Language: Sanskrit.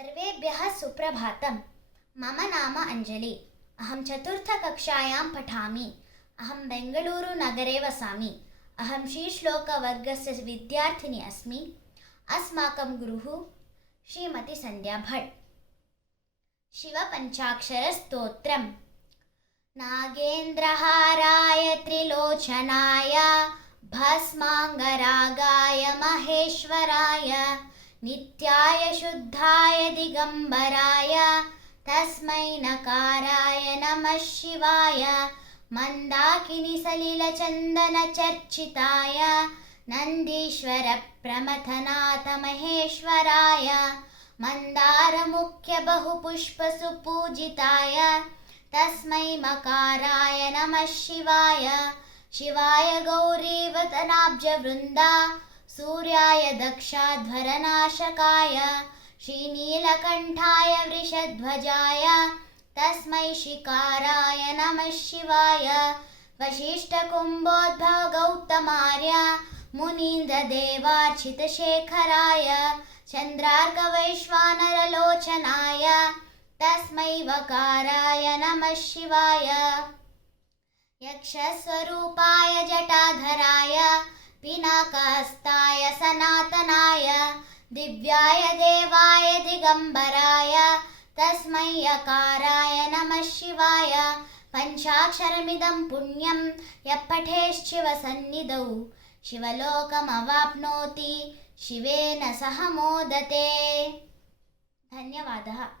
सर्वेभ्यः सुप्रभातम्। मम नाम अञ्जलि। अहं चतुर्थकक्षायां पठामि। अहं बेङ्गळूरुनगरे वसामि। अहं श्रीश्लोकवर्गस्य विद्यार्थिनी अस्मि। अस्माकं गुरुः श्रीमती सन्ध्या भट्। शिवपञ्चाक्षरस्तोत्रम्। नागेन्द्रहाराय त्रिलोचनाय भस्माङ्गरागाय महेश्वराय नित्याय शुद्धाय दिगम्बराय तस्मै नकाराय नमः शिवाय मन्दाकिनीसलिलचन्दनचर्चिताय नन्दीश्वरप्रमथनाथ महेश्वराय मन्दारमुख्यबहुपुष्पसुपूजिताय तस्मै मकाराय नमः शिवाय। शिवाय गौरीवदनाब्जवृन्दा सूर्याय दक्षाध्वरनाशकाय श्रीनीलकण्ठाय वृषध्वजाय तस्मै शिकाराय नमः शिवाय। वसिष्ठकुम्भोद्भवगौतमार्य मुनीन्द्रदेवार्चितशेखराय चन्द्रार्कवैश्वानरलोचनाय तस्मै वकाराय नमः शिवाय। यक्षस्वरूपाय जटाधराय पिनाकहस्ताय सनातनाय दिव्याय देवाय दिगम्बराय तस्मै यकाराय नमः शिवाय। पञ्चाक्षरमिदं पुण्यं यः पठेच्छिवसन्निधौ शिवलोकमवाप्नोति शिवेन सह मोदते। धन्यवादः।